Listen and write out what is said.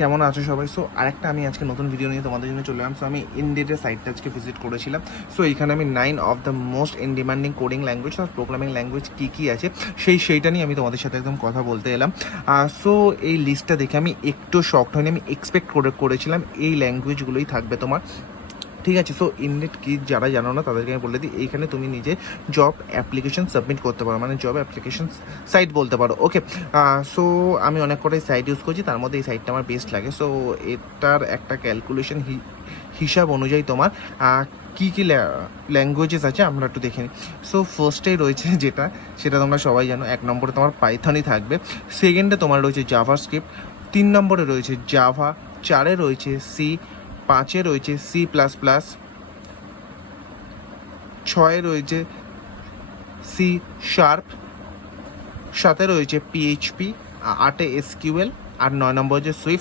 কেমন আছো সবাই? সো আরেকটা আমি আজকে নতুন ভিডিও নিয়ে তোমাদের জন্য চলে এলাম। সো আমি ইনডিডের সাইটটা আজকে ভিজিট করেছিলাম। সো এখানে আমি 9 of the most demanding coding language আর প্রোগ্রামিং ল্যাঙ্গুয়েজ কী আছে সেইটা নিয়ে আমি তোমাদের সাথে একদম কথা বলতে এলাম। সো এই লিস্টটা দেখে আমি একটু শকড হয়নি। আমি এক্সপেক্ট করেছিলাম এই ল্যাঙ্গুয়েজগুলোই থাকবে তোমার, ঠিক আছে। সো ইনডিড কি যারা জানো না তাদেরকে আমি বলে দিই, এইখানে তুমি নিজে জব অ্যাপ্লিকেশন সাবমিট করতে পারো, মানে জব অ্যাপ্লিকেশন সাইট বলতে পারো। ওকে, সো আমি অনেক কটাই সাইট ইউজ করছি, তার মধ্যে এই সাইটটা আমার বেস্ট লাগে। সো এটার একটা ক্যালকুলেশন হিসাব অনুযায়ী তোমার কী কী ল্যাঙ্গুয়েজেস আছে আমরা একটু দেখে নিই। সো ফার্স্টেই রয়েছে সেটা তোমরা সবাই জানো, 1 নম্বরে তোমার পাইথনই থাকবে। সেকেন্ডে তোমার রয়েছে জাভা স্ক্রিপ্ট, 3 নম্বরে রয়েছে জাভা, 4-এ রয়েছে সি, 5-এ রয়েছে C++, 6-এ রয়েছে C#, 7-এ রয়েছে PHP, 8-এ SQL, আর 9 নম্বর যে সুইফট।